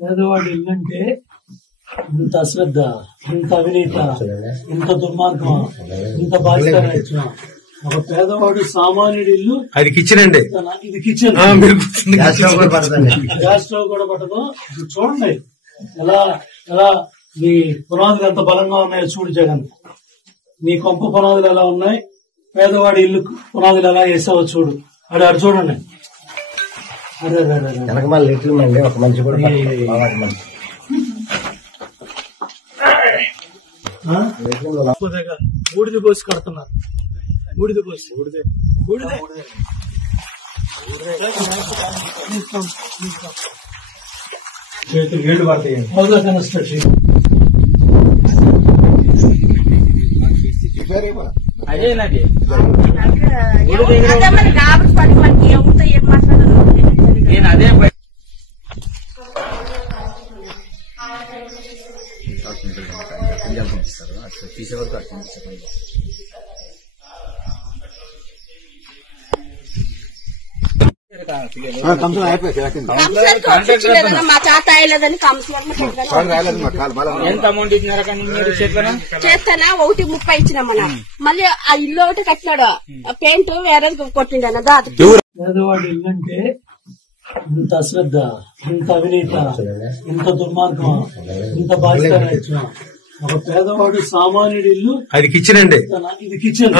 పేదవాడి ఇల్లు అంటే ఇంత అశ్రద్ధ, ఇంత అవినీత, ఇంత దుర్మార్గం, ఇంత బాధ్యత. ఒక పేదవాడు సామాన్యుడి ఇల్లు అది కిచెన్ అండి, ఇది కిచెన్. గ్యాస్ స్టవ్ కూడా పట్టదు. చూడండి ఎలా ఎలా మీ పునాదులు ఎంత బలంగా ఉన్నాయో చూడు జగన్. మీ కొంప పునాదులు ఎలా ఉన్నాయి, పేదవాడి ఇల్లు పునాదులు ఎలా వేసావో చూడు. అడు చూడండి. ఒక మనిషి కూడా బూడిద పోసి కడుతున్నారు. బూడిద పోసి బూడిదే ఏళ్ళు పడతాయి. కన్స్ట్రక్షన్ అదేనది నేను అదే తీసే వరకు అర్థం మా చేత అయ్యలేదని ఎంత అమౌంట్ ఇచ్చినారా కానీ మీరు చేస్తానా 1.30 ఇచ్చినామన్నా. మళ్ళీ ఆ ఇల్లు ఒకటి కట్టినాడు, పెయింట్ వేరే కొట్టిండన్న. పేదవాడి ఇల్లు అంటే ఇంత అశ్రద్ధ, ఇంత అవినీత, ఇంత దుర్మార్గం, ఇంత బాధ్యత. ఒక పేదవాడు సామాన్యుడి ఇల్లు అది కిచెన్ అండి, ఇది కిచెన్.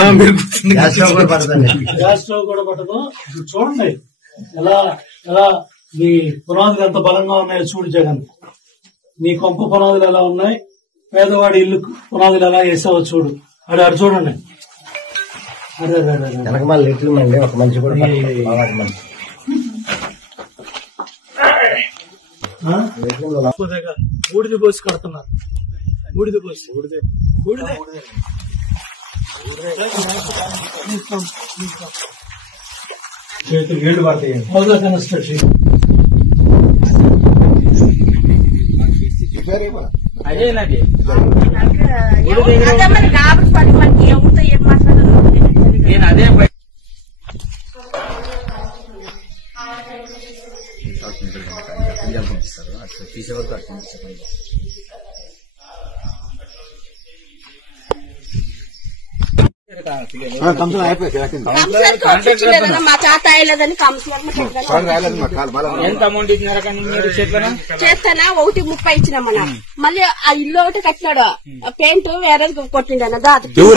గ్యాస్ స్టవ్ కూడా పట్టదు. చూడండి ఎలా ఎలా మీ పునాదులు ఎంత బలంగా ఉన్నాయో చూడు జగన్. మీ కొంప పునాదులు ఎలా ఉన్నాయి, పేదవాడి ఇల్లు పునాదులు ఎలా వేసావో చూడు. అడు చూడండి. ఒక మనిషి కూడా బూడిద పోసి కడుతున్నారు. బూడిద పోసి బూడిదే ఏళ్ళు పడతాయి. కన్స్ట్రక్షన్ అదేనది నేను అదే తీసే వరకు అర్థం మా చేత అయ్యలేదని ఎంత అమౌంట్ ఇచ్చినారా కానీ మీరు చేస్తానా 1.30 ఇచ్చినామన్నా. మళ్ళీ ఆ ఇల్లు ఒకటి కట్టినాడు, పెయింట్ వేరే కొట్టిండన్న.